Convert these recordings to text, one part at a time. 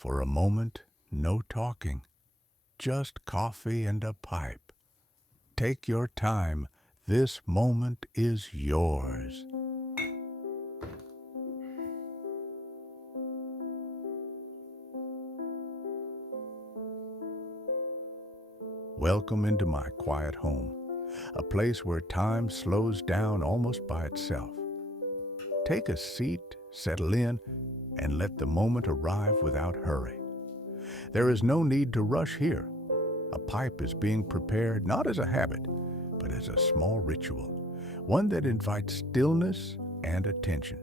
For a moment, no talking, just coffee and a pipe. Take your time. This moment is yours. Welcome into my quiet home, a place where time slows down almost by itself. Take a seat, settle in, and let the moment arrive without hurry. There is no need to rush here. A pipe is being prepared not as a habit, but as a small ritual, one that invites stillness and attention.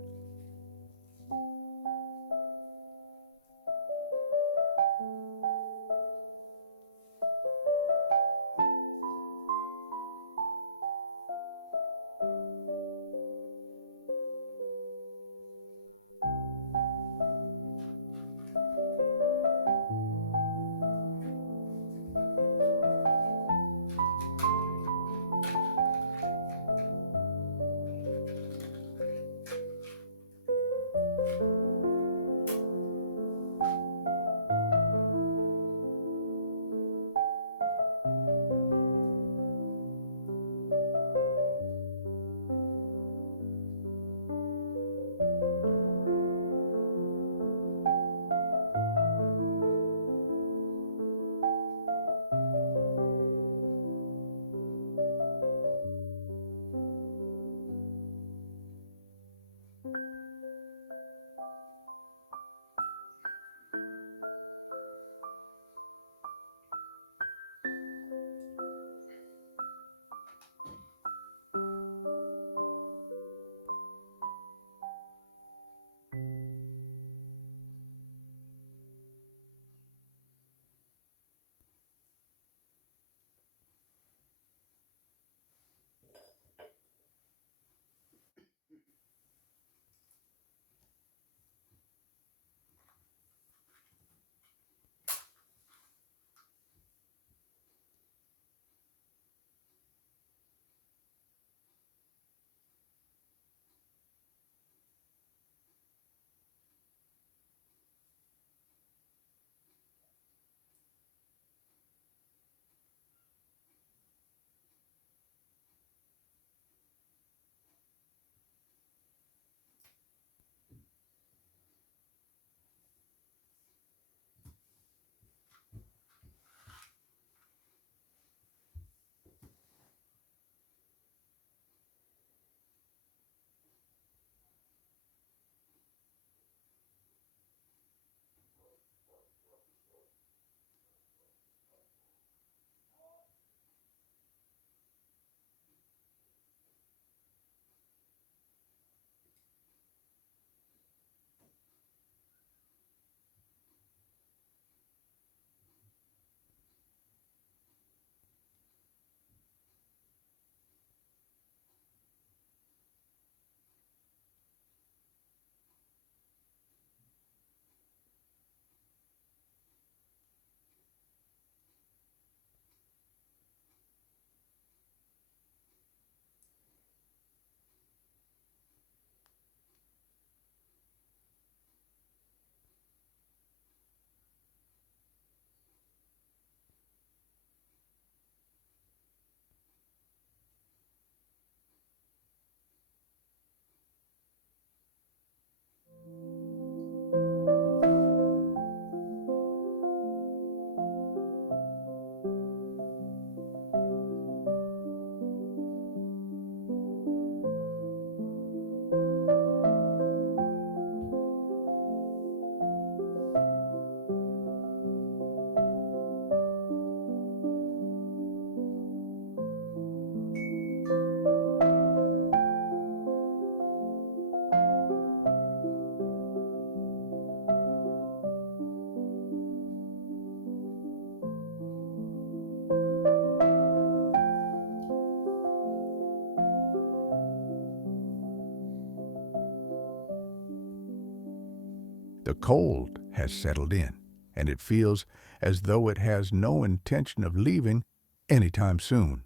The cold has settled in, and it feels as though it has no intention of leaving anytime soon.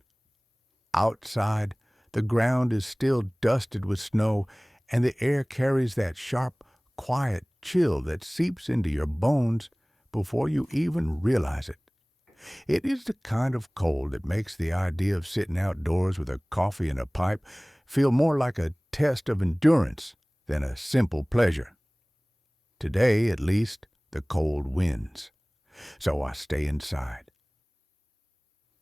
Outside, the ground is still dusted with snow, and the air carries that sharp, quiet chill that seeps into your bones before you even realize it. It is the kind of cold that makes the idea of sitting outdoors with a coffee and a pipe feel more like a test of endurance than a simple pleasure. Today, at least, the cold wins, so I stay inside.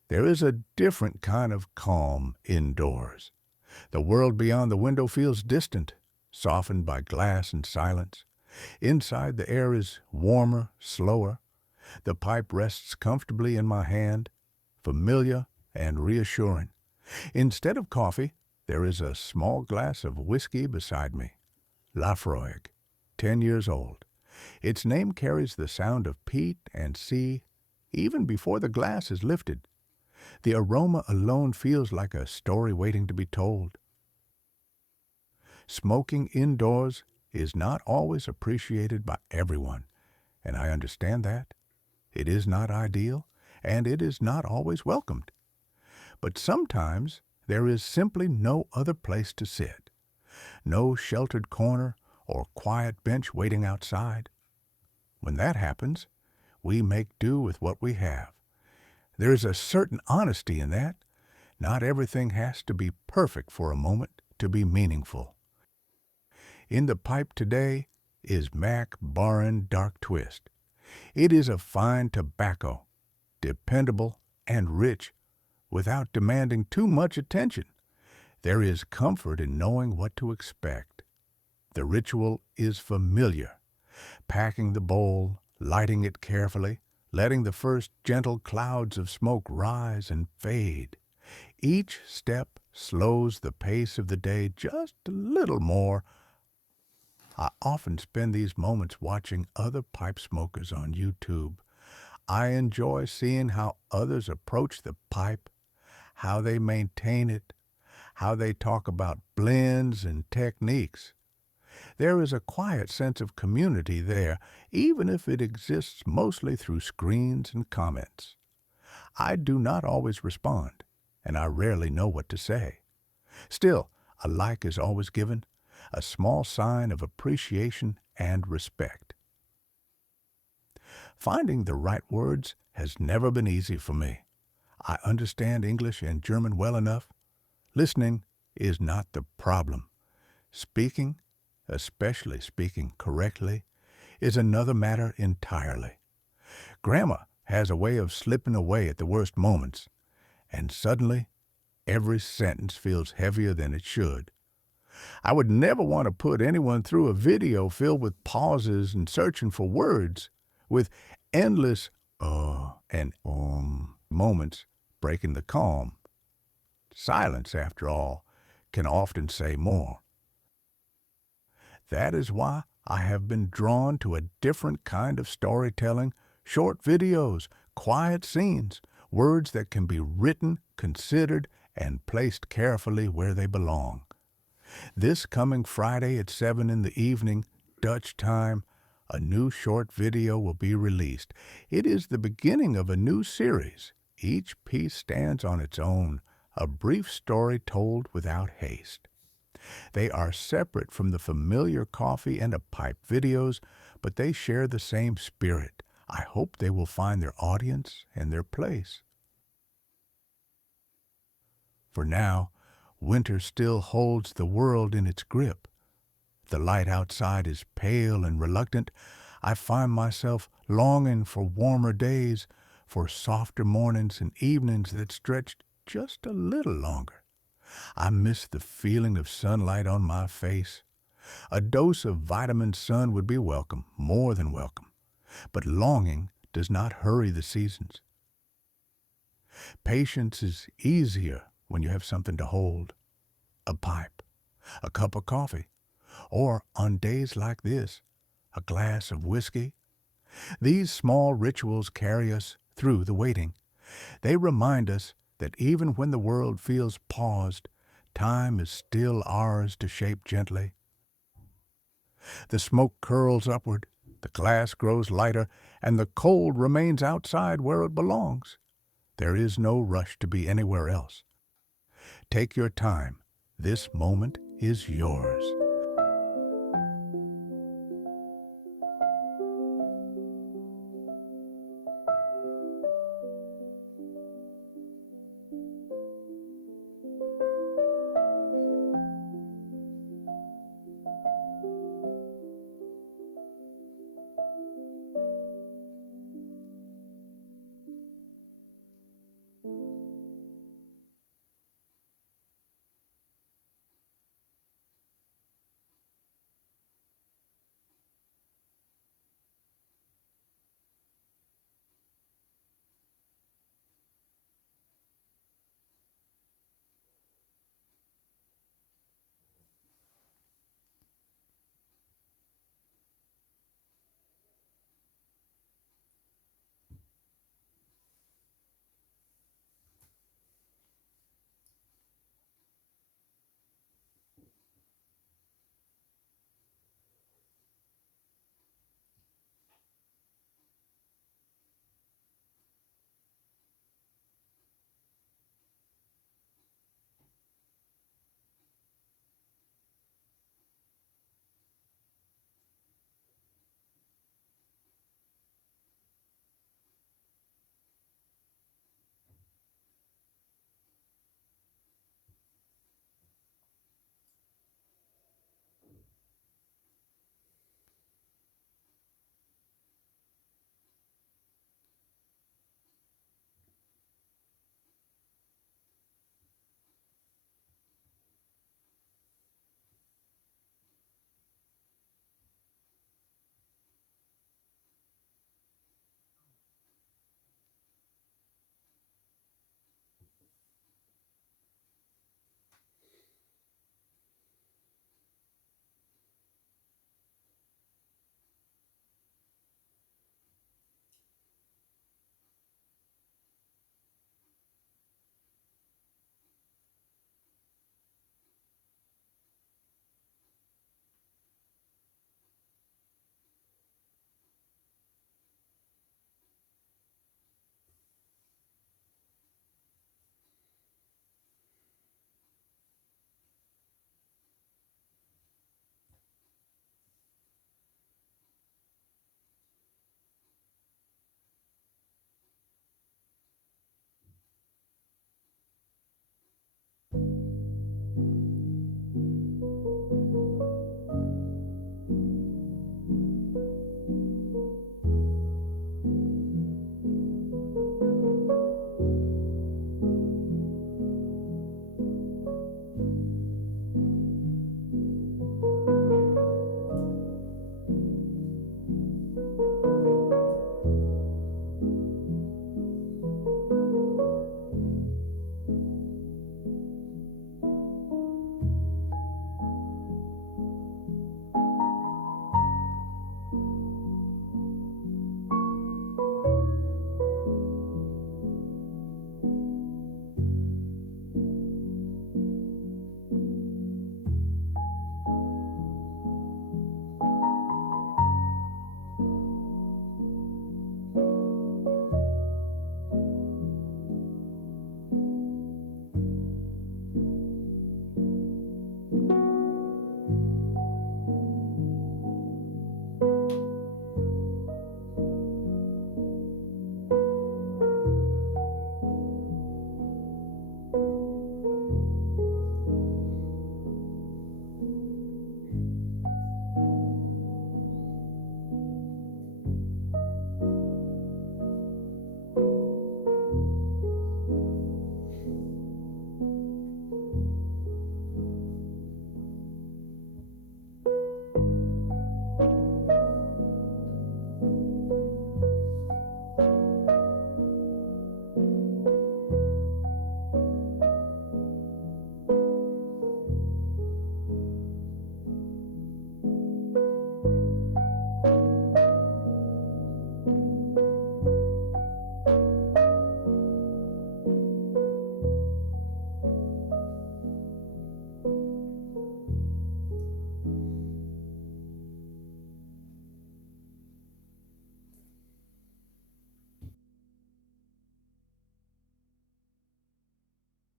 There is a different kind of calm indoors. The world beyond the window feels distant, softened by glass and silence. Inside, the air is warmer, slower. The pipe rests comfortably in my hand, familiar and reassuring. Instead of coffee, there is a small glass of whiskey beside me. Laphroaig, 10 years old. Its name carries the sound of peat and sea even before the glass is lifted. The aroma alone feels like a story waiting to be told. Smoking indoors is not always appreciated by everyone, and I understand that. It is not ideal, and it is not always welcomed. But sometimes there is simply no other place to sit, no sheltered corner or quiet bench waiting outside. When that happens, we make do with what we have. There is a certain honesty in that. Not everything has to be perfect for a moment to be meaningful. In the pipe today is Mac Baren Dark Twist. It is a fine tobacco, dependable and rich, without demanding too much attention. There is comfort in knowing what to expect. The ritual is familiar. Packing the bowl, lighting it carefully, letting the first gentle clouds of smoke rise and fade. Each step slows the pace of the day just a little more. I often spend these moments watching other pipe smokers on YouTube. I enjoy seeing how others approach the pipe, how they maintain it, how they talk about blends and techniques. There is a quiet sense of community there, even if it exists mostly through screens and comments. I do not always respond, and I rarely know what to say. Still, a like is always given, a small sign of appreciation and respect. Finding the right words has never been easy for me. I understand English and German well enough. Listening is not the problem. Speaking, especially speaking correctly, is another matter entirely. Grammar has a way of slipping away at the worst moments, and suddenly every sentence feels heavier than it should. I would never want to put anyone through a video filled with pauses and searching for words, with endless and moments breaking the calm. Silence, after all, can often say more. That is why I have been drawn to a different kind of storytelling, short videos, quiet scenes, words that can be written, considered, and placed carefully where they belong. This coming Friday at 7 in the evening, Dutch time, a new short video will be released. It is the beginning of a new series. Each piece stands on its own, a brief story told without haste. They are separate from the familiar coffee and a pipe videos, but they share the same spirit. I hope they will find their audience and their place. For now, winter still holds the world in its grip. The light outside is pale and reluctant. I find myself longing for warmer days, for softer mornings and evenings that stretch just a little longer. I miss the feeling of sunlight on my face. A dose of vitamin sun would be welcome, more than welcome. But longing does not hurry the seasons. Patience is easier when you have something to hold. A pipe, a cup of coffee, or on days like this, a glass of whiskey. These small rituals carry us through the waiting. They remind us that even when the world feels paused, time is still ours to shape gently. The smoke curls upward, the glass grows lighter, and the cold remains outside where it belongs. There is no rush to be anywhere else. Take your time. This moment is yours.